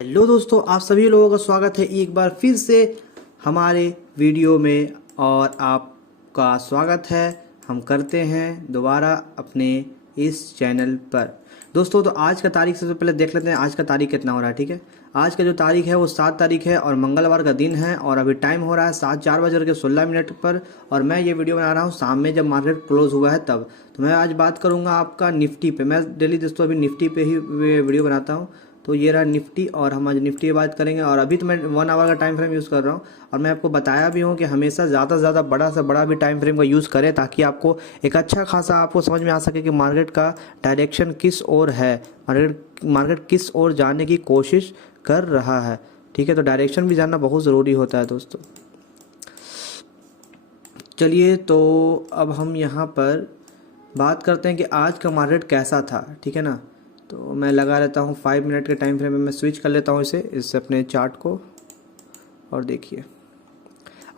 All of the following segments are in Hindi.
हेलो दोस्तों, आप सभी लोगों का स्वागत है एक बार फिर से हमारे वीडियो में। और आपका स्वागत है हम करते हैं दोबारा अपने इस चैनल पर। दोस्तों तो आज का तारीख सबसे पहले देख लेते हैं, आज का तारीख कितना हो रहा है। ठीक है, आज का जो तारीख है वो 7 तारीख है और मंगलवार का दिन है। और अभी टाइम हो रहा है 4:16 पर। और मैं ये वीडियो बना रहा हूँ शाम में, जब मार्केट क्लोज हुआ है तब। तो मैं आज बात करूँगा आपका निफ्टी पे। मैं डेली दोस्तों अभी निफ्टी पे ही वीडियो बनाता हूँ। तो ये रहा निफ्टी, और हम आज निफ्टी की बात करेंगे। और अभी तो मैं 1 आवर का टाइम फ्रेम यूज़ कर रहा हूँ। और मैं आपको बताया भी हूँ कि हमेशा ज़्यादा से ज़्यादा बड़ा से बड़ा भी टाइम फ्रेम का यूज़ करें, ताकि आपको एक अच्छा खासा आपको समझ में आ सके कि मार्केट का डायरेक्शन किस ओर है, मार्केट किस ओर जाने की कोशिश कर रहा है। ठीक है, तो डायरेक्शन भी जानना बहुत ज़रूरी होता है दोस्तों। चलिए, तो अब हम यहाँ पर बात करते हैं कि आज का मार्केट कैसा था। ठीक है ना, तो मैं लगा लेता हूँ 5 मिनट के टाइम फ्रेम में, मैं स्विच कर लेता हूँ इससे अपने चार्ट को। और देखिए,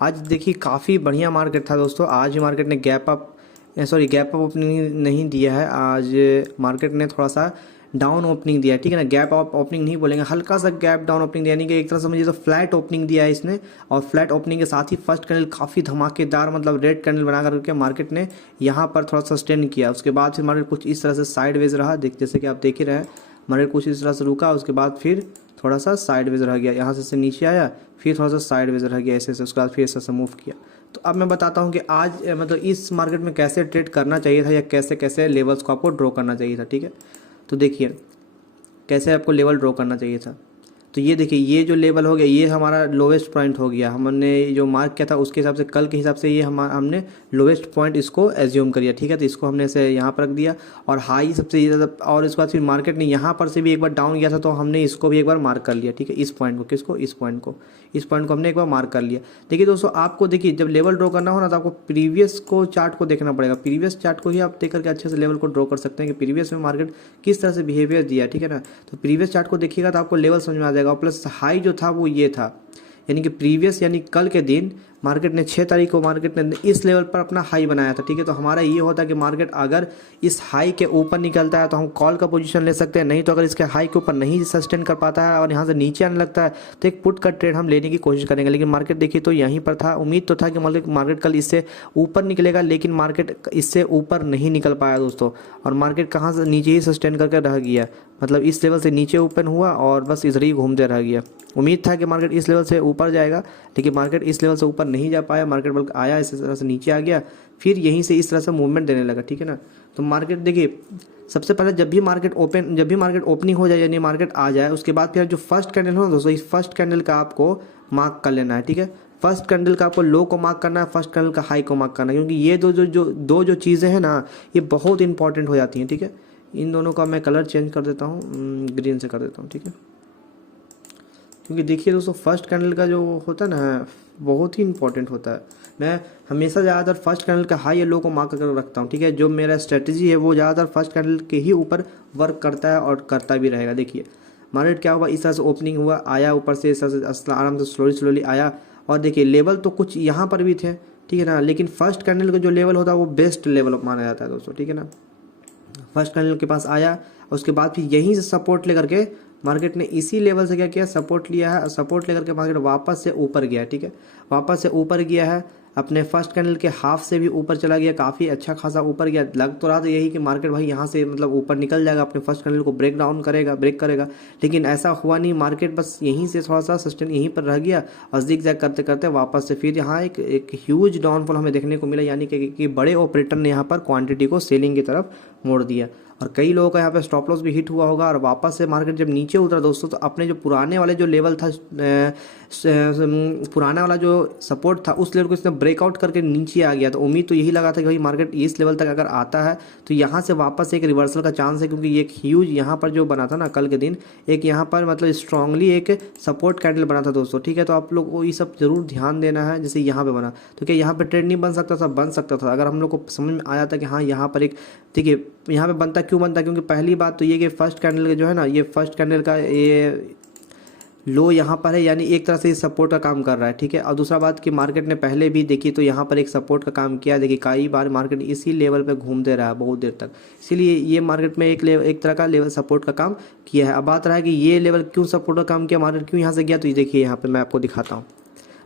आज देखिए काफ़ी बढ़िया मार्केट था दोस्तों। आज मार्केट ने गैप अप ओपनिंग नहीं दिया है। आज मार्केट ने थोड़ा सा डाउन ओपनिंग दिया है। ठीक है ना, गैप अप ओपनिंग नहीं बोलेंगे, हल्का सा गैप डाउन ओपनिंग दिया, यानी कि एक तरह समझिए तो फ्लैट ओपनिंग दिया है इसने। और फ्लैट ओपनिंग के साथ ही फर्स्ट कैंडल काफ़ी धमाकेदार, मतलब रेड कैंडल बना करके मार्केट ने यहाँ पर थोड़ा सा सस्टेन किया। उसके बाद फिर मार्केट कुछ इस तरह से साइडवेज रहा, जैसे कि आप देख ही रहे हैं। मार्केट कुछ इस तरह से रुका, उसके बाद फिर थोड़ा सा साइडवेज रह गया, यहाँ से नीचे आया, फिर थोड़ा सा साइडवेज रह गया ऐसे, उसके बाद फिर ऐसे मूव किया। तो अब मैं बताता हूँ कि आज मतलब इस मार्केट में कैसे ट्रेड करना चाहिए था, या कैसे कैसे लेवल्स को आपको ड्रॉ करना चाहिए था। ठीक है, तो देखिए कैसे आपको लेवल ड्रॉ करना चाहिए था। तो ये देखिए, ये जो लेवल हो गया ये हमारा लोवेस्ट पॉइंट हो गया। हमने जो मार्क किया था उसके हिसाब से, कल के हिसाब से ये हमने लोवेस्ट पॉइंट इसको एज्यूम करिए। ठीक है, तो इसको हमने ऐसे यहाँ पर रख दिया। और हाई सबसे ज़्यादा, और इसके बाद फिर मार्केट ने यहाँ पर से भी एक बार डाउन किया था, तो हमने इसको भी एक बार मार्क कर लिया। ठीक है, इस पॉइंट को, किसको, इस पॉइंट को हमने एक बार मार्क कर लिया। देखिए दोस्तों, आपको देखिए जब लेवल ड्रॉ करना हो ना, तो आपको प्रीवियस को चार्ट को देखना पड़ेगा। प्रीवियस चार्ट को ही आप देख करके अच्छे से लेवल को ड्रॉ कर सकते हैं कि प्रीवियस में मार्केट किस तरह से बिहेवियर दिया। ठीक है ना, तो प्रीवियस चार्ट को देखिएगा तो आपको लेवल समझ में आ जाएगा। प्लस हाई जो था वो ये था, यानी कि प्रीवियस यानी कल के दिन मार्केट ने 6 तारीख को मार्केट ने इस लेवल पर अपना हाई बनाया था। ठीक है, तो हमारा ये होता है कि मार्केट अगर इस हाई के ऊपर निकलता है तो हम कॉल का पोजीशन ले सकते हैं, नहीं तो अगर इसके हाई के ऊपर नहीं सस्टेन कर पाता है और यहाँ से नीचे आने लगता है तो एक पुट का ट्रेड हम लेने की कोशिश करेंगे। लेकिन मार्केट देखिए तो यहीं पर था, उम्मीद तो था कि मार्केट कल इससे ऊपर निकलेगा, लेकिन मार्केट इससे ऊपर नहीं निकल पाया दोस्तों। और मार्केट कहाँ से नीचे ही सस्टेन करके रह गया, मतलब इस लेवल से नीचे ओपन हुआ और बस इधर ही घूमते रह गया। उम्मीद था कि मार्केट इस लेवल से ऊपर जाएगा, लेकिन मार्केट इस लेवल से ऊपर नहीं जा पाया। मार्केट बल्कि आया इस तरह से नीचे आ गया, फिर यहीं से इस तरह से मूवमेंट देने लगा। ठीक है ना, तो मार्केट देखिए सबसे पहले जब भी मार्केट ओपनिंग हो जाए, यानी मार्केट आ जाए, उसके बाद फिर जो फर्स्ट कैंडल हो ना दोस्तों, इस फर्स्ट कैंडल का आपको मार्क कर लेना है। ठीक है, फर्स्ट कैंडल का आपको लो को मार्क करना है, फर्स्ट कैंडल का हाई को मार्क करना है, क्योंकि ये दो जो चीज़ें हैं ना, ये बहुत इंपॉर्टेंट हो जाती हैं। ठीक है, इन दोनों का मैं कलर चेंज कर देता हूँ, ग्रीन से कर देता हूँ। ठीक है, क्योंकि देखिए दोस्तों फर्स्ट कैंडल का जो होता है ना बहुत ही इंपॉर्टेंट होता है। मैं हमेशा ज़्यादातर फर्स्ट कैंडल का हाई या लो को मार्क करके रखता हूँ। ठीक है, जो मेरा स्ट्रेटजी है वो ज़्यादातर फर्स्ट कैंडल के ही ऊपर वर्क करता है और करता भी रहेगा। देखिए मार्केट क्या हुआ, इस तरह से ओपनिंग हुआ, आया ऊपर से इस तरह से आराम से स्लोली आया। और देखिए लेवल तो कुछ यहाँ पर भी थे, ठीक है ना, लेकिन फर्स्ट कैंडल का जो लेवल होता है वो बेस्ट लेवल माना जाता है दोस्तों। ठीक है ना, फर्स्ट कैंडल के पास आया, उसके बाद फिर यहीं से सपोर्ट लेकर के मार्केट ने इसी लेवल से क्या किया, सपोर्ट लिया है, और सपोर्ट लेकर के मार्केट वापस से ऊपर गया। ठीक है, वापस से ऊपर गया है, अपने फर्स्ट कैंडल के हाफ से भी ऊपर चला गया, काफ़ी अच्छा खासा ऊपर गया। लग तो रहा था यही कि मार्केट भाई यहाँ से मतलब ऊपर निकल जाएगा, अपने फर्स्ट कैंडल को ब्रेक करेगा, लेकिन ऐसा हुआ नहीं। मार्केट बस यहीं से थोड़ा सा सस्टेन यहीं पर रह गया, और जिग-जैग करते करते वापस से फिर यहाँ एक ह्यूज डाउनफॉल हमें देखने को मिला, यानी कि बड़े ऑपरेटर ने यहाँ पर क्वांटिटी को सेलिंग की तरफ मोड़ दिया। और कई लोगों का यहाँ पे स्टॉप लॉस भी हिट हुआ होगा। और वापस से मार्केट जब नीचे उतरा दोस्तों, तो अपने जो पुराने वाले जो लेवल था, पुराना वाला जो सपोर्ट था, उस लेवल को इसने ब्रेकआउट करके नीचे आ गया। तो उम्मीद तो यही लगा था कि भाई मार्केट इस लेवल तक अगर आता है तो यहाँ से वापस एक रिवर्सल का चांस है, क्योंकि ये एक ह्यूज यहाँ पर जो बना था ना कल के दिन, एक यहाँ पर मतलब स्ट्रांगली एक सपोर्ट कैंडल बना था दोस्तों। ठीक है, तो आप लोग को ये सब जरूर ध्यान देना है। जैसे यहाँ पे बना, तो क्या यहाँ पे ट्रेड नहीं बन सकता था? बन सकता था, अगर हम लोग को समझ में आया था कि हाँ यहाँ पर एक, देखिए यहाँ पे बनता, क्यों बनता, क्योंकि पहली बात तो ये कि फर्स्ट कैंडल का जो है ना, ये फर्स्ट कैंडल का ये लो यहाँ पर है, यानी एक तरह से सपोर्ट का काम कर रहा है, ठीक है। और दूसरा बात कि मार्केट ने पहले भी देखी तो यहाँ पर एक सपोर्ट का काम किया, देखिए कई बार मार्केट इसी लेवल पे घूमते रहा बहुत देर तक, इसीलिए ये मार्केट में एक तरह का लेवल सपोर्ट का काम किया है। अब बात रहा है कि ये लेवल क्यों सपोर्ट का काम किया, मार्केट क्यों यहाँ से गया, तो ये देखिए यहाँ पर मैं आपको दिखाता हूँ।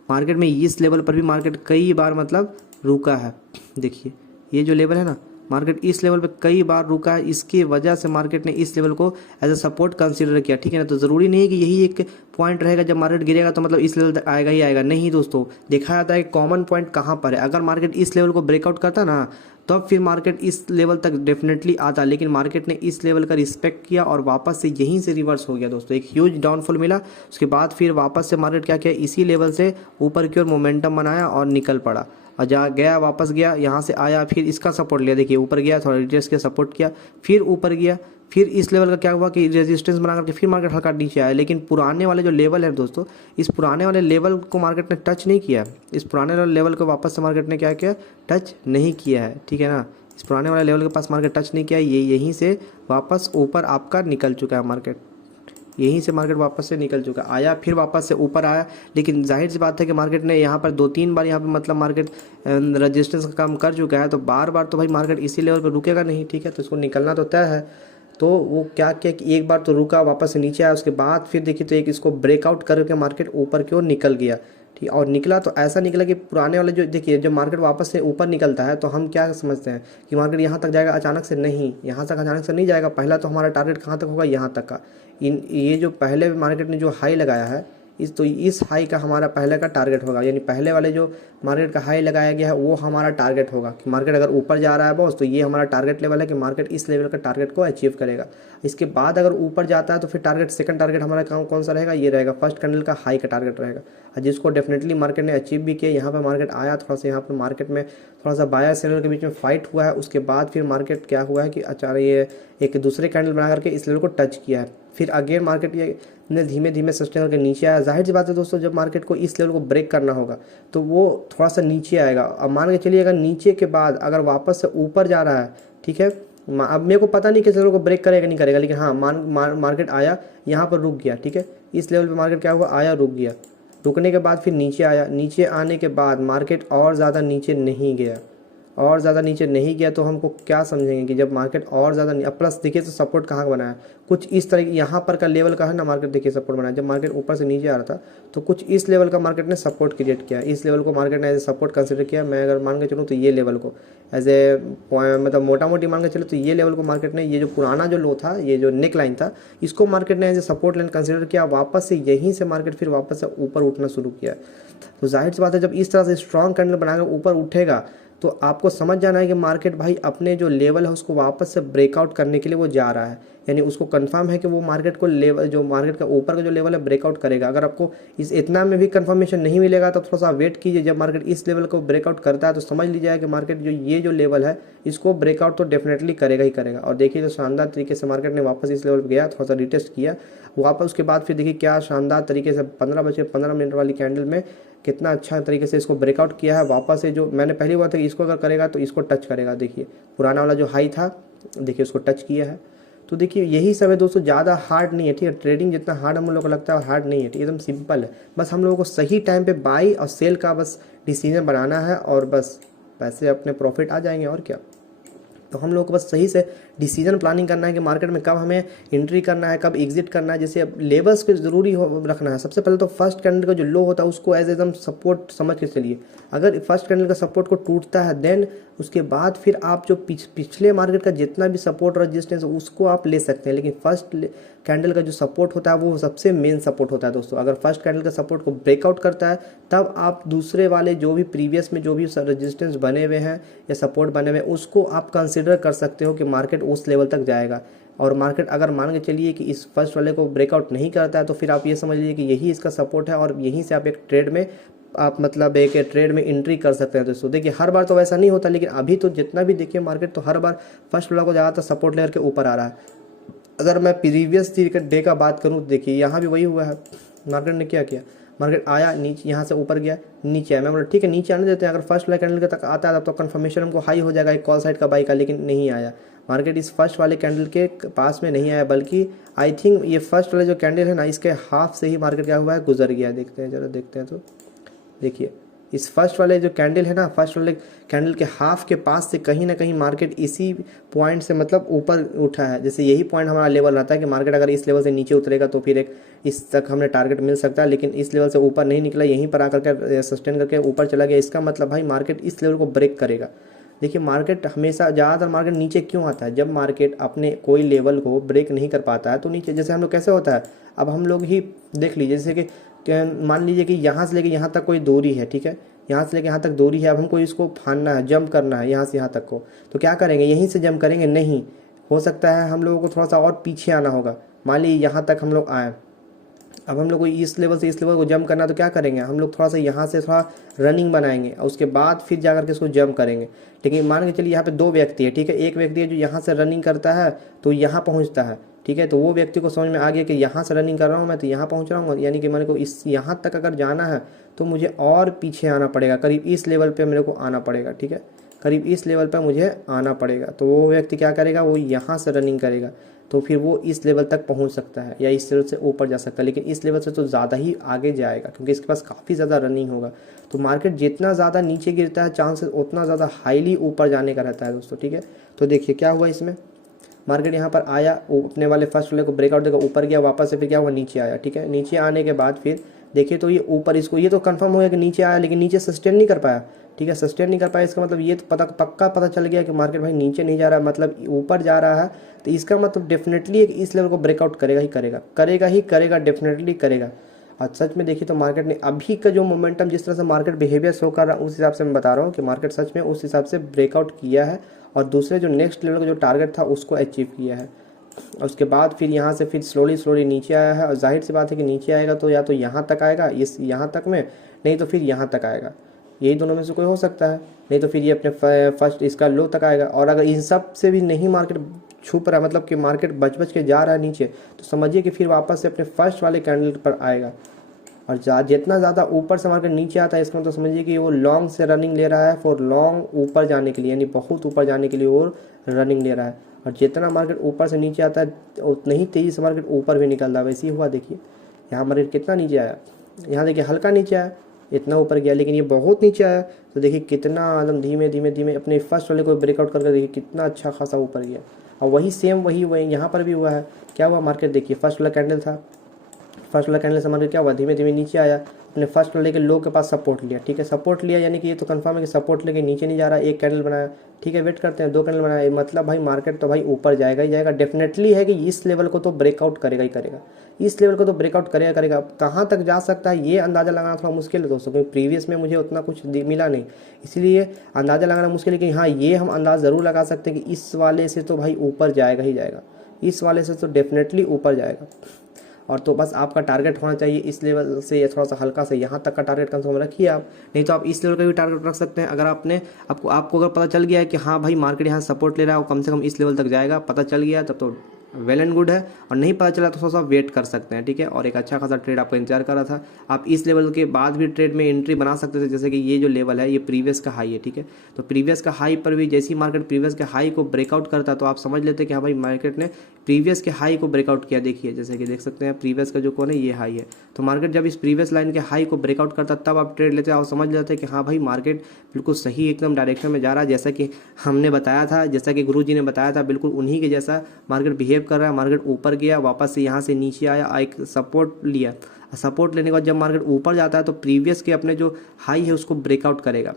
मार्केट में इस लेवल पर भी मार्केट कई बार मतलब रुका है, देखिए ये जो लेवल है ना, मार्केट इस लेवल पे कई बार रुका है, इसकी वजह से मार्केट ने इस लेवल को एज अ सपोर्ट कंसीडर किया, ठीक है ना। तो ज़रूरी नहीं है कि यही एक पॉइंट रहेगा, जब मार्केट गिरेगा तो मतलब इस लेवल तक आएगा ही आएगा, नहीं दोस्तों। देखा जाता है कि कॉमन पॉइंट कहाँ पर है, अगर मार्केट इस लेवल को ब्रेकआउट करता ना तब फिर मार्केट इस लेवल तक डेफिनेटली आता, लेकिन मार्केट ने इस लेवल का रिस्पेक्ट किया और वापस से यहीं से रिवर्स हो गया दोस्तों, एक ह्यूज डाउनफॉल मिला। उसके बाद फिर वापस से मार्केट क्या किया, इसी लेवल से ऊपर की ओर मोमेंटम बनाया और निकल पड़ा, और जा गया वापस गया, यहाँ से आया, फिर इसका सपोर्ट लिया, देखिए ऊपर गया, थोड़ा रिट्रेस किया, सपोर्ट किया, फिर ऊपर गया, फिर इस लेवल का क्या हुआ कि रेजिस्टेंस बना करके फिर मार्केट हल्का नीचे आया। लेकिन पुराने वाले जो लेवल है दोस्तों, इस पुराने वाले लेवल को मार्केट ने टच नहीं किया, इस पुराने वाले लेवल को वापस से मार्केट ने क्या किया, टच नहीं किया है, ठीक है ना। इस पुराने वाले लेवल के पास मार्केट टच नहीं किया, ये यहीं से वापस ऊपर आपका निकल चुका है मार्केट, यहीं से मार्केट वापस से निकल चुका, आया फिर वापस से ऊपर आया। लेकिन जाहिर सी बात है कि मार्केट ने यहाँ पर 2-3 बार यहाँ पे मतलब मार्केट रजिस्टेंस का काम कर चुका है, तो बार बार तो भाई मार्केट इसी लेवल पर रुकेगा नहीं, ठीक है। तो इसको निकलना तो तय है। तो वो क्या किया कि एक बार तो रुका, वापस से नीचे आया, उसके बाद फिर देखिए तो एक इसको ब्रेकआउट करके मार्केट ऊपर की ओर निकल गया, ठीक। और निकला तो ऐसा निकला कि पुराने वाले जो देखिए जब मार्केट वापस से ऊपर निकलता है तो हम क्या समझते हैं कि मार्केट यहाँ तक जाएगा, अचानक से नहीं, यहाँ तक अचानक से नहीं जाएगा। पहला तो हमारा टारगेट कहाँ तक होगा, यहाँ तक का। ये जो पहले मार्केट ने जो हाई लगाया है, इस हाई का हमारा पहले का टारगेट होगा, यानी पहले वाले जो मार्केट का हाई लगाया गया है वो हमारा टारगेट होगा कि मार्केट अगर ऊपर जा रहा है बॉस तो ये हमारा टारगेट लेवल है कि मार्केट इस लेवल का टारगेट को अचीव करेगा। इसके बाद अगर ऊपर जाता है तो फिर टारगेट, सेकंड टारगेट हमारा कौन सा रहेगा, ये रहेगा फर्स्ट कैंडल का हाई का टारगेट रहेगा, और जिसको डेफिनेटली मार्केट ने अचीव भी किया। यहाँ पर मार्केट आया, थोड़ा सा यहाँ पर मार्केट में थोड़ा सा बायर सेलर के बीच में फाइट हुआ है, उसके बाद फिर मार्केट क्या हुआ है कि अचानक ये एक दूसरे कैंडल बना करके इस लेवल को टच किया है, फिर अगेन मार्केट ये ने धीमे धीमे सस्टेन करके नीचे आया। जाहिर सी बात है दोस्तों, जब मार्केट को इस लेवल को ब्रेक करना होगा तो वो थोड़ा सा नीचे आएगा। अब मान के चलिए अगर नीचे के बाद अगर वापस से ऊपर जा रहा है, ठीक है, अब मेरे को पता नहीं किस लेवल को ब्रेक करेगा नहीं करेगा, लेकिन हाँ मार्केट आया, यहाँ पर रुक गया, ठीक है। इस लेवल पे मार्केट क्या हुआ, आया, रुक गया, रुकने के बाद फिर नीचे आया, नीचे आने के बाद मार्केट और ज़्यादा नीचे नहीं गया, और ज़्यादा नीचे नहीं गया तो हमको क्या समझेंगे कि जब मार्केट और ज़्यादा प्लस देखिए तो सपोर्ट कहाँ बनाया है, कुछ इस तरह यहाँ पर का लेवल का है ना, मार्केट देखिए सपोर्ट बनाया। जब मार्केट ऊपर से नीचे आ रहा था तो कुछ इस लेवल का मार्केट ने सपोर्ट क्रिएट किया, इस लेवल को मार्केट ने एज ए सपोर्ट कंसिडर किया। मैं अगर मान के चलूँ तो ये लेवल को एज ए मतलब मोटा मोटी मान के चलो तो ये लेवल को मार्केट ने, ये जो पुराना जो लो था, ये जो नेक लाइन था, इसको मार्केट ने as a support line consider किया। वापस से यहीं से मार्केट फिर वापस से ऊपर उठना शुरू किया। तो जाहिर सी बात है जब इस तरह से स्ट्रॉन्ग कैंडल बनाकर ऊपर उठेगा तो आपको समझ जाना है कि मार्केट भाई अपने जो लेवल है उसको वापस से ब्रेकआउट करने के लिए वो जा रहा है, यानी उसको कंफर्म है कि वो मार्केट को लेवल, जो मार्केट का ऊपर का जो लेवल है ब्रेकआउट करेगा। अगर आपको इस इतना में भी कंफर्मेशन नहीं मिलेगा तो थोड़ा सा वेट कीजिए, जब मार्केट इस लेवल को ब्रेकआउट करता है तो समझ लीजिए कि मार्केट जो ये जो लेवल है इसको ब्रेकआउट तो डेफिनेटली करेगा ही करेगा। और देखिए तो शानदार तरीके से मार्केट ने वापस इस लेवल पर गया, थोड़ा सा रिटेस्ट किया वापस, उसके बाद फिर देखिए क्या शानदार तरीके से 15 वाली कैंडल में कितना अच्छा तरीके से इसको ब्रेकआउट किया है। वापस से जो मैंने पहली बात है कि इसको अगर करेगा तो इसको टच करेगा, देखिए पुराना वाला जो हाई था देखिए उसको टच किया है। तो देखिए यही सब है दोस्तों, ज़्यादा हार्ड नहीं है, ठीक है। ट्रेडिंग जितना हार्ड हम लोगों को लगता है हार्ड नहीं है, ठीक है, एकदम सिंपल है। बस हम लोगों को सही टाइम पे बाई और सेल का बस डिसीजन बनाना है और बस पैसे अपने प्रॉफिट आ जाएंगे, और क्या। तो हम लोग को बस सही से डिसीजन प्लानिंग करना है कि मार्केट में कब हमें एंट्री करना है, कब एग्जिट करना है। जैसे अब लेवल्स को ज़रूरी रखना है। सबसे पहले तो फर्स्ट कैंडल का जो लो होता है उसको एज एकदम सपोर्ट समझ के चलिए। अगर फर्स्ट कैंडल का सपोर्ट को टूटता है देन उसके बाद फिर आप जो पिछले मार्केट का जितना भी सपोर्ट रेजिस्टेंस उसको आप ले सकते हैं, लेकिन फर्स्ट कैंडल का जो सपोर्ट होता है वो सबसे मेन सपोर्ट होता है दोस्तों। अगर फर्स्ट कैंडल का सपोर्ट को ब्रेकआउट करता है तब आप दूसरे वाले जो भी प्रीवियस में जो भी रेजिस्टेंस बने हुए हैं या सपोर्ट बने हुए हैं उसको आप कंसिडर कर सकते हो कि मार्केट उस लेवल तक जाएगा। और मार्केट अगर मान के चलिए कि इस फर्स्ट वाले को ब्रेकआउट नहीं करता है तो फिर आप ये समझ लीजिए कि यही इसका सपोर्ट है और यहीं से आप एक ट्रेड में एंट्री कर सकते हैं दोस्तों। देखिए हर बार तो वैसा नहीं होता, लेकिन अभी तो जितना भी देखिए मार्केट तो हर बार फर्स्ट वाला को ज़्यादातर सपोर्ट लेकर के ऊपर आ रहा है। अगर मैं प्रीवियस डे का बात करूँ तो देखिए यहाँ भी वही हुआ है। मार्केट ने क्या किया, मार्केट आया नीचे, यहाँ से ऊपर गया, नीचे आया। मैं बोला ठीक है नीचे आने देते हैं, अगर फर्स्ट वाला कैंडल तक आता है तब तो कंफर्मेशन हमको हाई हो जाएगा एक कॉल साइड का बाई का, लेकिन नहीं आया। मार्केट इस फर्स्ट वाले कैंडल के पास में नहीं आया, बल्कि आई थिंक ये फर्स्ट वाला जो कैंडल है ना, इसके हाफ से ही मार्केट क्या हुआ है, गुजर गया। देखते हैं जरा, देखते हैं तो देखिए इस फर्स्ट वाले जो कैंडल है ना, फर्स्ट वाले कैंडल के हाफ के पास से कहीं ना कहीं मार्केट इसी पॉइंट से मतलब ऊपर उठा है। जैसे यही पॉइंट हमारा लेवल रहता है कि मार्केट अगर इस लेवल से नीचे उतरेगा तो फिर एक इस तक हमें टारगेट मिल सकता है, लेकिन इस लेवल से ऊपर नहीं निकला, यहीं पर आकर के सस्टेन करके ऊपर चला गया। इसका मतलब भाई मार्केट इस लेवल को ब्रेक करेगा। देखिए मार्केट हमेशा ज़्यादातर मार्केट नीचे क्यों आता है, जब मार्केट अपने कोई लेवल को ब्रेक नहीं कर पाता है तो नीचे, जैसे हम लोग कैसे होता है, अब हम लोग ही देख लीजिए, जैसे कि मान लीजिए कि यहाँ से लेके यहाँ तक कोई दूरी है, ठीक है, यहाँ से लेके यहाँ तक दूरी है, अब हमको इसको फाड़ना है, जंप करना है यहाँ से यहाँ तक को, तो क्या करेंगे, यहीं से जंप करेंगे? नहीं, हो सकता है हम लोगों को थोड़ा सा और पीछे आना होगा। मान लीजिए यहाँ तक हम लोग आए, अब हम लोग को इस लेवल से इस लेवल को जंप करना, तो क्या करेंगे हम लोग, थोड़ा सा यहाँ से थोड़ा रनिंग बनाएंगे और उसके बाद फिर जा करके इसको जंप करेंगे। लेकिन मान के चलिए यहाँ पे दो व्यक्ति है, ठीक है, एक व्यक्ति है जो यहाँ से रनिंग करता है तो यहाँ पहुँचता है, ठीक है, तो वो व्यक्ति को समझ में आ गया कि यहाँ से रनिंग कर रहा हूँ मैं तो यहाँ पहुँच रहा हूँ, यानी कि मेरे को इस यहाँ तक अगर जाना है तो मुझे और पीछे आना पड़ेगा, करीब इस लेवल पे मेरे को आना पड़ेगा, ठीक है, करीब इस लेवल पर मुझे आना पड़ेगा। तो वो व्यक्ति क्या करेगा, वो यहाँ से रनिंग करेगा तो फिर वो इस लेवल तक पहुँच सकता है या इस लेवल से ऊपर जा सकता है, लेकिन इस लेवल से तो ज़्यादा ही आगे जाएगा क्योंकि इसके पास काफ़ी ज़्यादा रनिंग होगा। तो मार्केट जितना ज़्यादा नीचे गिरता है चांसेस उतना ज़्यादा हाईली ऊपर जाने का रहता है दोस्तों, ठीक है। तो देखिए क्या हुआ, इसमें मार्केट यहाँ पर आया, वो अपने वाले फर्स्ट वाले को ब्रेकआउट देगा, ऊपर गया, वापस से फिर क्या हुआ, नीचे आया, ठीक है। नीचे आने के बाद फिर देखिए तो ये ऊपर, इसको ये तो कंफर्म हो गया कि नीचे आया, लेकिन नीचे सस्टेन नहीं कर पाया, ठीक है, सस्टेन नहीं कर पाया। इसका मतलब ये तो पक्का पता चल गया कि मार्केट भाई नीचे नहीं जा रहा है, मतलब ऊपर जा रहा है। तो इसका मतलब डेफिनेटली इस लेवल को ब्रेकआउट करेगा ही करेगा, डेफिनेटली करेगा। और सच में देखिए तो मार्केट ने अभी का जो मोमेंटम, जिस तरह से मार्केट बिहेवियर शो कर रहा है, उस हिसाब से मैं बता रहा हूँ कि मार्केट सच में उस हिसाब से ब्रेकआउट किया है और दूसरे जो नेक्स्ट लेवल का जो टारगेट था उसको अचीव किया है। और उसके बाद फिर यहाँ से फिर स्लोली नीचे आया है, और जाहिर सी बात है कि नीचे आएगा तो या तो यहाँ तक आएगा, इस यहाँ तक में, नहीं तो फिर यहाँ तक आएगा, यही दोनों में से कोई हो सकता है, नहीं तो फिर ये अपने फर्स्ट इसका लो तक आएगा। और अगर इन सब से भी नहीं मार्केट छुप रहा है, मतलब कि मार्केट बच के जा रहा है नीचे, तो समझिए कि फिर वापस से अपने फर्स्ट वाले कैंडल पर आएगा। और जितना ज़्यादा ऊपर से मार्केट नीचे आता है, इसका मतलब समझिए कि वो लॉन्ग से रनिंग ले रहा है, फॉर लॉन्ग ऊपर जाने के लिए, यानी बहुत ऊपर जाने के लिए वो रनिंग ले रहा है। और जितना मार्केट ऊपर से नीचे आता है उतनी ही तेज़ी से मार्केट ऊपर भी निकलता है। वैसे ही हुआ, देखिए यहाँ मार्केट कितना नीचे आया, यहाँ देखिए हल्का नीचे आया, इतना ऊपर गया, लेकिन ये बहुत नीचे आया। तो देखिए कितना एकदम धीमे धीमे अपने फर्स्ट वाले को ब्रेकआउट करके देखिए कितना अच्छा खासा ऊपर गया। और वही सेम वही यहाँ पर भी हुआ है। क्या हुआ, मार्केट देखिए फर्स्ट वाला कैंडल था, फर्स्ट वाला कैंडल से मार्केट क्या हुआ, धीमे धीमे नीचे आया, अपने फर्स्ट वाले के लो के पास सपोर्ट लिया, ठीक है, सपोर्ट लिया, यानी कि ये तो कंफर्म है कि सपोर्ट लेके नीचे नहीं जा रहा है। एक कैंडल बनाया, ठीक है, वेट करते हैं, दो कैंडल बनाया, मतलब भाई मार्केट तो भाई ऊपर जाएगा ही जाएगा। डेफिनेटली है कि इस लेवल को तो ब्रेकआउट करेगा ही करेगा, इस लेवल को तो ब्रेकआउट करेगा। कहाँ तक जा सकता है ये अंदाज़ा लगाना थोड़ा मुश्किल है दोस्तों, क्योंकि प्रीवियस में मुझे उतना कुछ मिला नहीं, इसलिए अंदाज़ा लगाना मुश्किल है। लेकिन हाँ, ये हम अंदाज़ ज़रूर लगा सकते हैं कि इस वाले से तो भाई ऊपर जाएगा ही जाएगा, इस वाले से तो डेफिनेटली ऊपर जाएगा। और तो बस आपका टारगेट होना चाहिए इस लेवल से या थोड़ा सा हल्का से यहाँ तक का टारगेट कम से कम रखिए आप, नहीं तो आप इस लेवल का भी टारगेट रख सकते हैं। अगर आपको अगर पता चल गया है कि हाँ भाई मार्केट यहाँ सपोर्ट ले रहा है, वो कम से कम इस लेवल तक जाएगा, पता चल गया तब तो वेल एंड गुड है। और नहीं पता चला तो थोड़ा सा वेट कर सकते हैं, ठीक है। और एक अच्छा खासा ट्रेड आपका इंतजार कर रहा था, आप इस लेवल के बाद भी ट्रेड में एंट्री बना सकते थे। जैसे कि ये जो लेवल है ये प्रीवियस का हाई है, ठीक है, तो प्रीवियस का हाई पर भी जैसी मार्केट प्रीवियस के हाई को ब्रेकआउट करता तो आप समझ लेते कि हाँ भाई मार्केट ने प्रीवियस के हाई को ब्रेकआउट किया। देखिए जैसे कि देख सकते हैं प्रीवियस का जो कौन है ये हाई है, तो मार्केट जब इस प्रीवियस लाइन के हाई को ब्रेकआउट करता तब आप ट्रेड लेते, आप समझ लेते कि हाँ भाई मार्केट बिल्कुल सही एकदम डायरेक्शन में जा रहा है, जैसा कि हमने बताया था, जैसा कि गुरुजी ने बताया था, बिल्कुल उन्हीं के जैसा मार्केट बिहेव कर रहा है। मार्केट ऊपर गया, वापस से यहाँ से नीचे आया, एक सपोर्ट लिया, सपोर्ट लेने के बाद जब मार्केट ऊपर जाता है तो प्रीवियस के अपने जो हाई है उसको ब्रेकआउट करेगा।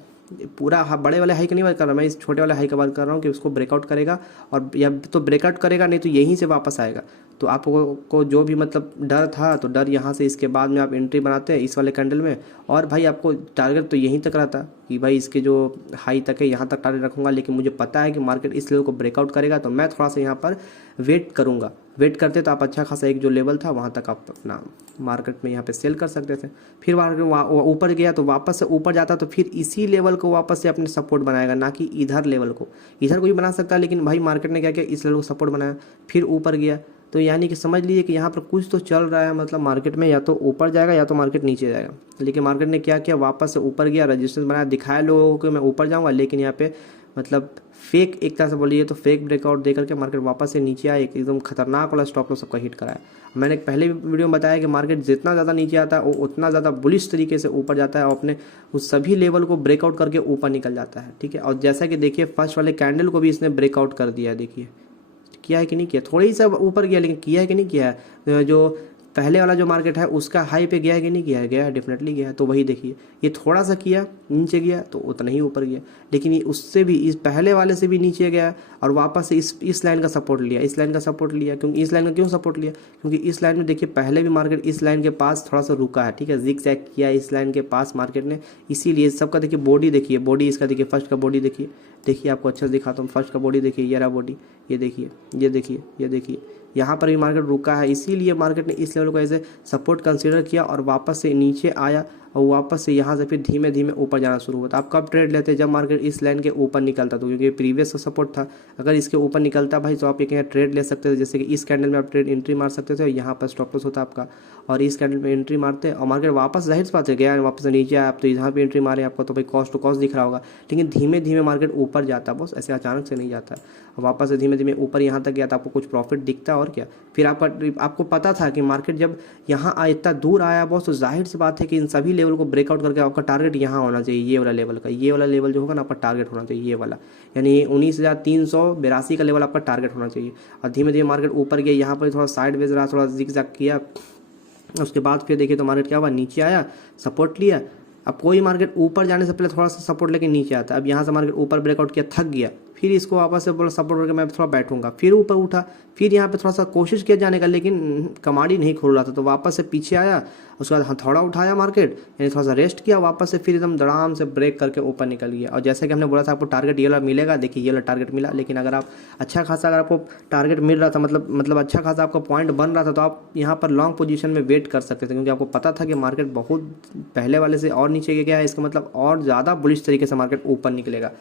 पूरा बड़े वाले हाई का नहीं बात कर रहा मैं, इस छोटे वाले हाई का बात कर रहा हूँ कि उसको ब्रेकआउट करेगा, और या तो ब्रेकआउट करेगा नहीं तो यहीं से वापस आएगा। तो आपको जो भी मतलब डर था तो डर यहाँ से इसके बाद में आप एंट्री बनाते हैं इस वाले कैंडल में, और भाई आपको टारगेट तो यहीं तक रहता कि भाई इसके जो हाई तक है यहाँ तक टारगेट रखूँगा, लेकिन मुझे पता है कि मार्केट इस लेवल को ब्रेकआउट करेगा तो मैं थोड़ा सा यहाँ पर वेट करूँगा। वेट करते तो आप अच्छा खासा एक जो लेवल था वहाँ तक आप अपना मार्केट में यहाँ पे सेल कर सकते थे। फिर मार्केट ऊपर गया तो वापस से ऊपर जाता तो फिर इसी लेवल को वापस से अपने सपोर्ट बनाएगा, ना कि इधर लेवल को। इधर को भी बना सकता है, लेकिन भाई मार्केट ने क्या किया, इस लेवल को सपोर्ट बनाया, फिर ऊपर गया, तो यानी कि समझ लीजिए कि यहाँ पर कुछ तो चल रहा है, मतलब मार्केट में या तो ऊपर जाएगा या तो मार्केट नीचे जाएगा। लेकिन मार्केट ने क्या किया, वापस से ऊपर गया, रजिस्टेंस बनाया, दिखाया लोगों को कि मैं ऊपर जाऊँगा, लेकिन यहाँ पे मतलब फेक, एक तरह से बोलिए तो फेक ब्रेकआउट दे करके मार्केट वापस से नीचे आया, एकदम खतरनाक वाला स्टॉप लॉस सबका हिट कराया। मैंने पहले वीडियो में बताया कि मार्केट जितना ज़्यादा नीचे आता है वो उतना ज़्यादा बुलिश तरीके से ऊपर जाता है और अपने उस सभी लेवल को ब्रेकआउट करके ऊपर निकल जाता है, ठीक है। और जैसा कि देखिए फर्स्ट वाले कैंडल को भी इसने ब्रेकआउट कर दिया है, देखिए किया है कि नहीं किया, थोड़ी सा ऊपर गया लेकिन किया है कि नहीं किया है। जो पहले वाला जो मार्केट है उसका हाई पे गया है कि नहीं गया है, गया है, डेफिनेटली गया है। तो वही देखिए ये थोड़ा सा किया, नीचे गया तो उतना ही ऊपर गया, लेकिन ये उससे भी, इस पहले वाले से भी नीचे गया और वापस से इस लाइन का सपोर्ट लिया, इस लाइन का सपोर्ट लिया। क्योंकि इस लाइन का क्यों सपोर्ट लिया, क्योंकि इस लाइन में देखिए पहले भी मार्केट इस लाइन के पास थोड़ा सा रुका है, ठीक है, जिग जैग किया इस लाइन के पास मार्केट ने। इसीलिए सबका देखिए बॉडी देखिए, बॉडी इसका देखिए, फर्स्ट का बॉडी देखिए, देखिए आपको अच्छा से दिखाता हूँ, फर्स्ट का बॉडी देखिए, ये रहा बॉडी, ये देखिए, ये देखिए, ये देखिए, यहाँ पर भी मार्केट रुका है। इसीलिए मार्केट ने इस लेवल को ऐसे सपोर्ट कंसीडर किया और वापस से नीचे आया और वापस से यहाँ से फिर धीमे धीमे ऊपर जाना शुरू हुआ। आप कब ट्रेड लेते, जब मार्केट इस लाइन के ऊपर निकलता, तो क्योंकि प्रीवियस का सपोर्ट था, अगर इसके ऊपर निकलता भाई तो आप एक यहाँ ट्रेड ले सकते थे। जैसे कि इस कैंडल में आप ट्रेड एंट्री मार सकते थे, यहाँ पर स्टॉप लॉस होता आपका, और इस कैंडल में एंट्री मारते और मार्केट वापस जाहिर सी बात है गया, वापस नीचे आया, आप तो यहाँ पे एंट्री मारे आपको तो भाई कॉस्ट टू कॉस्ट दिख रहा होगा। लेकिन धीमे धीमे मार्केट ऊपर जाता, बस ऐसे अचानक से नहीं जाता, वापस से धीमे धीमे ऊपर यहाँ तक गया तो आपको कुछ प्रॉफिट दिखता और क्या। फिर आपको पता था कि मार्केट जब यहाँ इतना दूर आया बॉस, तो जाहिर सी बात है कि इन सभी लेवल को ब्रेकआउट करके आपका टारगेट यहाँ होना चाहिए, ये वाला लेवल का, ये वाला लेवल जो होगा ना आपका टारगेट होना चाहिए, ये वाला, यानी 19,382 का लेवल आपका टारगेट होना चाहिए। और धीमे धीमे मार्केट ऊपर गया, यहाँ पर थोड़ा साइडवेज रहा, थोड़ा जिग-जैग किया, उसके बाद फिर देखिए तो मार्केट क्या हुआ, नीचे आया, सपोर्ट लिया। अब कोई मार्केट ऊपर जाने से पहले थोड़ा सा सपोर्ट लेके नीचे आता है। अब यहाँ से मार्केट ऊपर ब्रेकआउट किया, थक गया, फिर इसको वापस से बोला सपोर्ट करके मैं थोड़ा बैठूंगा, फिर ऊपर उठा, फिर यहाँ पे थोड़ा सा कोशिश किया जाने का, लेकिन कमाड़ी नहीं खोल रहा था, तो वापस से पीछे आया। उसके बाद हथौड़ा उठाया मार्केट, यानी थोड़ा सा रेस्ट किया, वापस से फिर एकदम धड़ाम से ब्रेक करके ऊपर निकल गया। और जैसे कि हमने बोला था आपको टारगेट ये वाला मिलेगा, देखिए ये वाला टारगेट मिला। लेकिन अगर आप अच्छा खासा, अगर आपको टारगेट मिल रहा था, मतलब अच्छा खासा आपका पॉइंट बन रहा था, तो आप यहाँ पर लॉन्ग पोजीशन में वेट कर सकते थे, क्योंकि आपको पता था कि मार्केट बहुत पहले वाले से और नीचे गया है, इसका मतलब और ज़्यादा बुलिश तरीके से मार्केट ऊपर निकलेगा।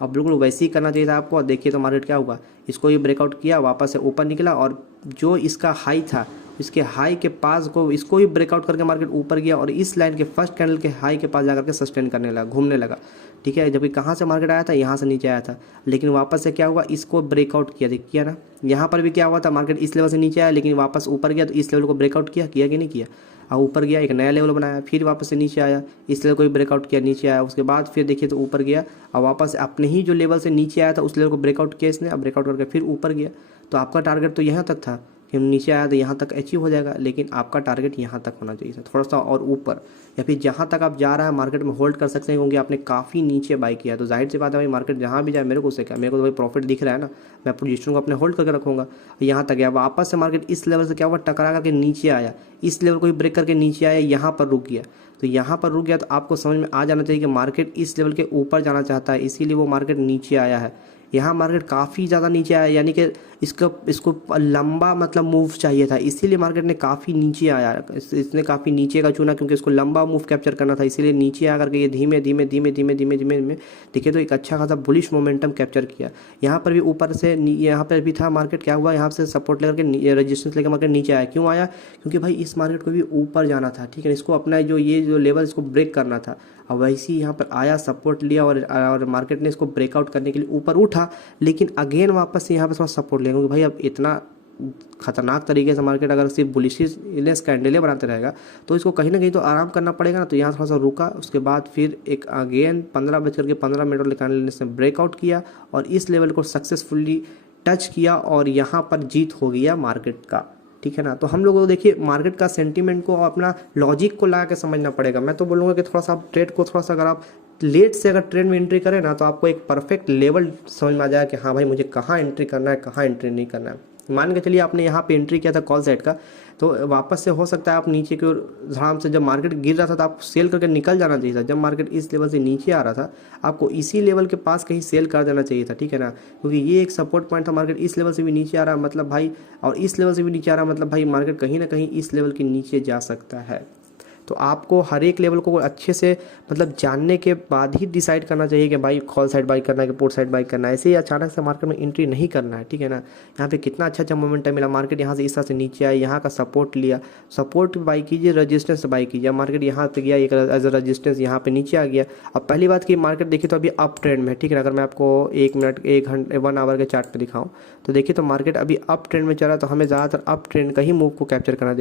अब बिल्कुल वैसे ही करना चाहिए था आपको। और देखिए तो मार्केट क्या हुआ, इसको ये ब्रेकआउट किया, वापस से ऊपर निकला, और जो इसका हाई था इसके हाई के पास को, इसको ही ब्रेकआउट करके मार्केट ऊपर गया और इस लाइन के फर्स्ट कैंडल के हाई के पास जाकर के सस्टेन करने लगा, घूमने लगा, ठीक है। जबकि कहाँ से मार्केट आया था, यहाँ से नीचे आया था, लेकिन वापस से क्या हुआ, इसको ब्रेकआउट किया, देखिए ना, यहाँ पर भी क्या हुआ था, मार्केट इस लेवल से नीचे आया लेकिन वापस ऊपर गया, तो इस लेवल को ब्रेकआउट किया कि नहीं किया, और ऊपर गया, एक नया लेवल बनाया, फिर वापस से नीचे आया, इस लेवल को भी ब्रेकआउट किया, नीचे आया। उसके बाद फिर देखिए तो ऊपर गया और वापस अपने ही जो लेवल से नीचे आया था उस लेवल को ब्रेकआउट किया इसने, अब ब्रेकआउट करके फिर ऊपर गया। तो आपका टारगेट तो यहाँ तक था कि नीचे आया तो यहाँ तक अचीव हो जाएगा, लेकिन आपका टारगेट यहाँ तक होना चाहिए था, थोड़ा सा और ऊपर, या फिर जहाँ तक आप जा रहा है मार्केट में होल्ड कर सकते हैं, क्योंकि आपने काफ़ी नीचे बाई किया। तो जाहिर सी बात है भाई, मार्केट जहाँ भी जाए मेरे को उससे क्या, मेरे को तो भाई प्रॉफिट दिख रहा है ना, मैं पोजीशन को अपने होल्ड करके रखूँगा। यहाँ तक गया, वापस से मार्केट इस लेवल से क्या हुआ, टकरा करके नीचे आया, इस लेवल को भी ब्रेक करके नीचे आया, यहाँ पर रुक गया। तो यहाँ पर रुक गया तो आपको समझ में आ जाना चाहिए कि मार्केट इस लेवल के ऊपर जाना चाहता है, इसीलिए वो मार्केट नीचे आया है। यहाँ मार्केट काफ़ी ज़्यादा नीचे आया, यानी कि इसको लंबा मतलब मूव चाहिए था, इसीलिए मार्केट ने काफ़ी नीचे आया, इसने काफ़ी नीचे का चुना, क्योंकि इसको लंबा मूव कैप्चर करना था, इसीलिए नीचे आ करके ये धीमे धीमे धीमे धीमे धीमे धीमे धीमे देखिए तो एक अच्छा खासा बुलिश मोमेंटम कैप्चर किया। यहाँ पर भी ऊपर से यहाँ पर भी था मार्केट, क्या हुआ, यहाँ से सपोर्ट लेकर के रजिस्टेंस लेकर मार्केट नीचे आया। क्यों आया, क्योंकि भाई इस मार्केट को भी ऊपर जाना था, ठीक है, इसको अपना ये जो लेवल इसको ब्रेक करना था। और वैसे ही यहाँ पर आया, सपोर्ट लिया और मार्केट ने इसको ब्रेकआउट करने के लिए ऊपर उठा, लेकिन अगेन वापस से यहाँ पर थोड़ा सपोर्ट लिया, क्योंकि भाई अब इतना खतरनाक तरीके से मार्केट अगर सिर्फ बुलिशिनेस कैंडले बनाते रहेगा तो इसको कहीं ना कहीं तो आराम करना पड़ेगा ना। तो यहाँ थोड़ा सा रुका, उसके बाद फिर एक अगेन 15:15 वाले कैंडल ने ब्रेकआउट किया और इस लेवल को सक्सेसफुली टच किया और यहाँ पर जीत हो गया मार्केट का, ठीक है ना। तो हम लोगों को देखिए मार्केट का सेंटीमेंट को और अपना लॉजिक को लगा के समझना पड़ेगा। मैं तो बोलूँगा कि थोड़ा सा आप ट्रेड को थोड़ा सा अगर आप लेट से अगर ट्रेड में एंट्री करें ना, तो आपको एक परफेक्ट लेवल समझ में आ जाएगा कि हाँ भाई मुझे कहाँ एंट्री करना है, कहाँ एंट्री नहीं करना है। मान के चलिए आपने यहाँ पे एंट्री किया था कॉल साइड का, तो वापस से हो सकता है आप नीचे की ओर धड़ाम से, जब मार्केट गिर रहा था तो आपको सेल करके निकल जाना चाहिए था। जब मार्केट इस लेवल से नीचे आ रहा था आपको इसी लेवल के पास कहीं सेल कर देना चाहिए था, ठीक है ना, क्योंकि ये एक सपोर्ट पॉइंट था। मार्केट इस लेवल से भी नीचे आ रहा है मतलब भाई, और इस लेवल से भी नीचे आ रहा है मतलब भाई मार्केट कहीं ना कहीं इस लेवल के नीचे जा सकता है। तो आपको हर एक लेवल को अच्छे से मतलब जानने के बाद ही डिसाइड करना चाहिए कि भाई कॉल साइड बाई करना है कि पुट साइड बाई करना है। ऐसे ही अचानक से मार्केट में एंट्री नहीं करना है, ठीक है ना। यहाँ पे कितना अच्छा मोमेंटम मिला, मार्केट यहाँ से इस तरह से नीचे आया, यहाँ का सपोर्ट लिया, सपोर्ट बाई कीजिए, रजिस्टेंस बाई कीजिए। मार्केट यहाँ पे गया एक एज अ रजिस्टेंस, यहाँ पे नीचे आ गया। अब पहली बात कि मार्केट देखिए तो अभी अप ट्रेंड में है, ठीक है ना। अगर मैं आपको 1 मिनट 1 घंटे 1 आवर के चार्ट पे दिखाऊं तो देखिए तो मार्केट अभी अप ट्रेंड में चला है, तो हमें ज़्यादातर अप ट्रेंड का ही मूव को कैप्चर करना।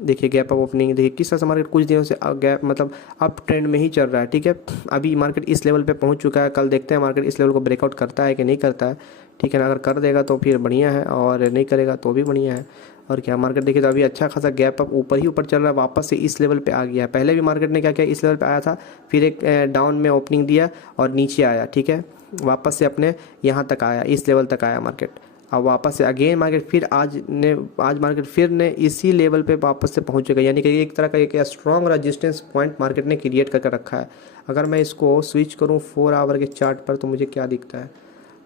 देखिए गैप अप ओपनिंग, देखिए किस तरह से मार्केट कुछ दिनों से गैप मतलब अप ट्रेंड में ही चल रहा है, ठीक है। अभी मार्केट इस लेवल पे पहुंच चुका है, कल देखते हैं मार्केट इस लेवल को ब्रेकआउट करता है कि नहीं करता है, ठीक है ना। अगर कर देगा तो फिर बढ़िया है और नहीं करेगा तो भी बढ़िया है। और क्या मार्केट देखिए तो अभी अच्छा खासा गैप अप ऊपर ही ऊपर चल रहा है, वापस से इस लेवल पे आ गया है। पहले भी मार्केट ने क्या किया, इस लेवल पे आया था, फिर एक डाउन में ओपनिंग दिया और नीचे आया, ठीक है। वापस से अपने यहाँ तक आया, इस लेवल तक आया मार्केट। अब वापस से अगेन मार्केट फिर आज मार्केट फिर ने इसी लेवल पे वापस से पहुंचेगा, यानी कि एक तरह का एक स्ट्रॉन्ग रेजिस्टेंस पॉइंट मार्केट ने क्रिएट करके रखा है। अगर मैं इसको स्विच करूं 4 आवर के चार्ट पर तो मुझे क्या दिखता है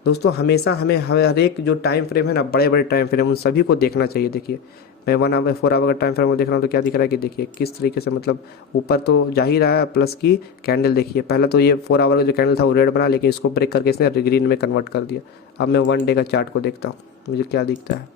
दोस्तों, हमेशा हमें हर एक जो टाइम फ्रेम है ना, बड़े बड़े टाइम फ्रेम, उन सभी को देखना चाहिए। देखिए मैं 1 आवर 4 आवर का टाइम फ्रेम को देख रहा हूँ तो क्या दिख रहा है कि देखिए किस तरीके से मतलब ऊपर तो जा ही रहा है, प्लस की कैंडल देखिए, पहले तो ये 4 आवर का जो कैंडल था वो रेड बना, लेकिन इसको ब्रेक करके इसने ग्रीन में कन्वर्ट कर दिया। अब मैं 1 डे का चार्ट को देखता हूँ, मुझे क्या दिखता है।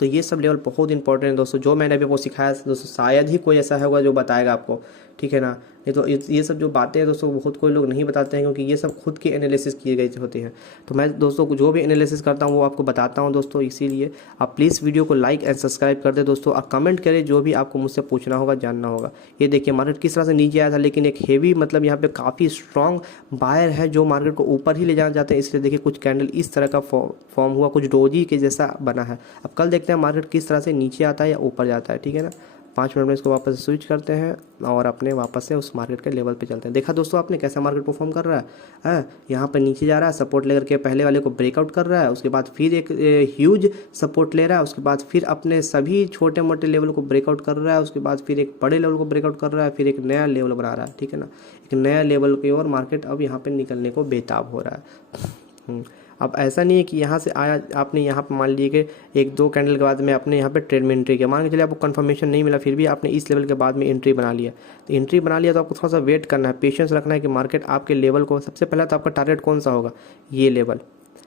तो ये सब लेवल बहुत इंपॉर्टेंट है दोस्तों, जो मैंने अभी आपको सिखाया दोस्तों, शायद ही कोई ऐसा होगा जो बताएगा आपको, ठीक है ना। नहीं तो ये सब जो बातें हैं दोस्तों बहुत कोई लोग नहीं बताते हैं, क्योंकि ये सब खुद की एनालिसिस किए गए होते हैं। तो मैं दोस्तों जो भी एनालिसिस करता हूँ वो आपको बताता हूँ दोस्तों, इसीलिए आप प्लीज़ वीडियो को लाइक एंड सब्सक्राइब कर दे दोस्तों, और कमेंट करें जो भी आपको मुझसे पूछना होगा, जानना होगा। ये देखिए मार्केट किस तरह से नीचे आया था, लेकिन एक हेवी मतलब यहाँ पे काफ़ी स्ट्रॉन्ग बायर है जो मार्केट को ऊपर ही ले जाना चाहते हैं, इसलिए देखिए कुछ कैंडल इस तरह का फॉर्म हुआ, कुछ डोजी के जैसा बना है। अब कल देखते हैं मार्केट किस तरह से नीचे आता है या ऊपर जाता है, ठीक है ना। 5 मिनट में इसको वापस स्विच करते हैं और अपने वापस से उस मार्केट के लेवल पे चलते हैं। देखा दोस्तों आपने कैसा मार्केट परफॉर्म कर रहा है, यहाँ पर नीचे जा रहा है, सपोर्ट लेकर के पहले वाले को ब्रेकआउट कर रहा है, उसके बाद फिर एक ह्यूज सपोर्ट ले रहा है, उसके बाद फिर अपने सभी छोटे मोटे लेवल को ब्रेकआउट कर रहा है, उसके बाद फिर एक बड़े लेवल को ब्रेकआउट कर रहा है, फिर एक नया लेवल बना रहा है, ठीक है ना। एक नया लेवल की ओर मार्केट अब यहाँ पर निकलने को बेताब हो रहा है। अब ऐसा नहीं है कि यहाँ से आया, आपने यहाँ पर मान लीजिए कि 1-2 कैंडल के बाद में आपने यहाँ पे ट्रेड में एंट्री किया, मान के चलिए आपको कंफर्मेशन नहीं मिला, फिर भी आपने इस लेवल के बाद में एंट्री बना लिया। तो एंट्री बना लिया तो आपको थोड़ा सा वेट करना है, पेशेंस रखना है कि मार्केट आपके लेवल को, सबसे पहले तो आपका टारगेट कौन सा होगा, ये लेवल,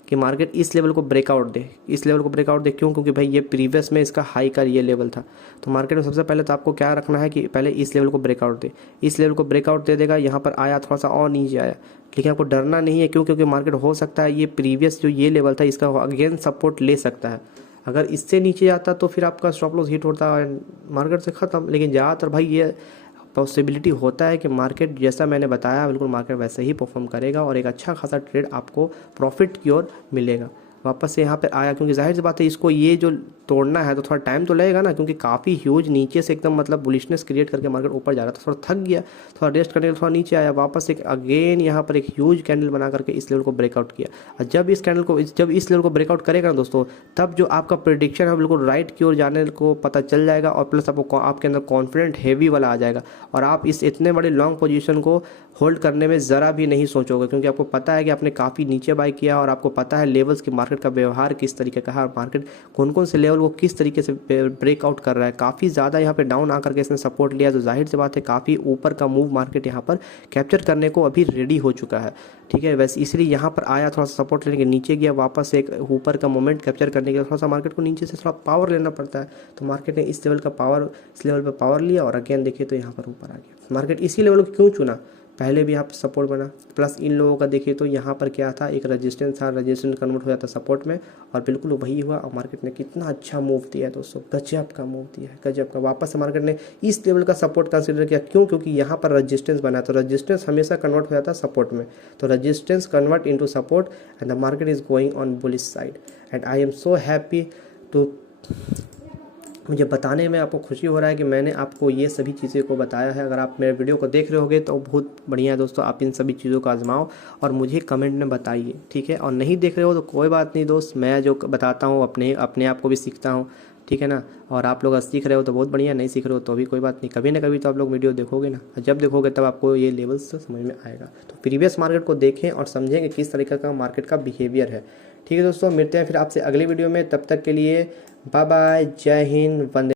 कि मार्केट इस लेवल को ब्रेकआउट दे, इस लेवल को ब्रेकआउट दे। क्यों? क्योंकि भाई ये प्रीवियस में इसका हाई का ये लेवल था। तो मार्केट में सबसे पहले तो आपको क्या रखना है कि पहले इस लेवल को ब्रेकआउट दे, इस लेवल को ब्रेकआउट दे देगा, यहाँ पर आया थोड़ा सा और नीचे आया, लेकिन आपको डरना नहीं है। क्यों? क्योंकि मार्केट हो सकता है ये प्रीवियस जो ये लेवल था इसका अगेन सपोर्ट ले सकता है। अगर इससे नीचे जाता तो फिर आपका स्टॉप लॉस हिट होता है मार्केट से ख़त्म। लेकिन ज़्यादातर भाई ये पॉसिबिलिटी होता है कि मार्केट जैसा मैंने बताया बिल्कुल मार्केट वैसे ही परफॉर्म करेगा और एक अच्छा खासा ट्रेड आपको प्रॉफिट की ओर मिलेगा। वापस से यहाँ पे आया, क्योंकि जाहिर सी बात है इसको ये जो तोड़ना है तो थोड़ा टाइम तो लगेगा ना, क्योंकि काफ़ी ह्यूज नीचे से एकदम मतलब बुलिशनेस क्रिएट करके मार्केट ऊपर जा रहा था, थोड़ा थक गया, थोड़ा रेस्ट करने के लिए थोड़ा नीचे आया, वापस एक अगेन यहाँ पर एक ह्यूज कैंडल बना करके इस लेवल को ब्रेकआउट किया। और जब इस लेवल को ब्रेकआउट करेगा ना दोस्तों, तब जो आपका प्रेडिक्शन है बिल्कुल राइट की ओर जाने को पता चल जाएगा, और प्लस आपको आपके अंदर कॉन्फिडेंट हैवी वाला आ जाएगा, और आप इस इतने बड़े लॉन्ग पोजीशन को होल्ड करने में ज़रा भी नहीं सोचोगे, क्योंकि आपको पता है कि आपने काफ़ी नीचे बाई किया और आपको पता है लेवल्स की मार्केट का व्यवहार किस तरीके का है, मार्केट कौन कौन से लेवल को किस तरीके से ब्रेकआउट कर रहा है। काफ़ी ज़्यादा यहाँ पे डाउन आकर के इसने सपोर्ट लिया, तो जाहिर सी बात है काफ़ी ऊपर का मूव मार्केट यहाँ पर कैप्चर करने को अभी रेडी हो चुका है, ठीक है। वैसे इसलिए यहाँ पर आया, थोड़ा सा सपोर्ट लेने के नीचे गया, वापस एक ऊपर का मोमेंट कैप्चर करने के लिए थोड़ा सा मार्केट को नीचे से थोड़ा पावर लेना पड़ता है। तो मार्केट ने इस लेवल पर पावर लिया और अगेन देखिए तो यहाँ पर ऊपर आ गया। मार्केट इसी लेवल को क्यों चुना, पहले भी यहाँ पर सपोर्ट बना, प्लस इन लोगों का देखिए तो यहाँ पर क्या था, एक रेजिस्टेंस था, रेजिस्टेंस कन्वर्ट हो जाता सपोर्ट में, और बिल्कुल वही हुआ। और मार्केट ने कितना अच्छा मूव दिया है दोस्तों, गजब का मूव दिया है, गजब का। वापस से मार्केट ने इस लेवल का सपोर्ट कंसीडर किया, क्यों? क्योंकि यहाँ पर रेजिस्टेंस बना, तो रेजिस्टेंस हमेशा कन्वर्ट हो जाता है सपोर्ट में, तो resistance convert into support and the market is going on bullish side and I am so happy to, मुझे बताने में आपको खुशी हो रहा है कि मैंने आपको ये सभी चीज़ें को बताया है। अगर आप मेरे वीडियो को देख रहे होगे तो बहुत बढ़िया है दोस्तों, आप इन सभी चीज़ों को आजमाओ और मुझे कमेंट में बताइए, ठीक है। और नहीं देख रहे हो तो कोई बात नहीं दोस्त, मैं जो बताता हूँ अपने आप को भी सीखता हूँ, ठीक है ना। और आप लोग सीख रहे हो तो बहुत बढ़िया, नहीं सीख रहे हो तो भी कोई बात नहीं, कभी ना कभी तो आप लोग वीडियो देखोगे ना, जब देखोगे तब आपको ये लेवल्स समझ में आएगा। तो प्रीवियस मार्केट को देखें और समझें कि किस तरीके का मार्केट का बिहेवियर है, ठीक है दोस्तों। मिलते हैं फिर आपसे अगली वीडियो में, तब तक के लिए बाय बाय, जय हिंद, वंदे।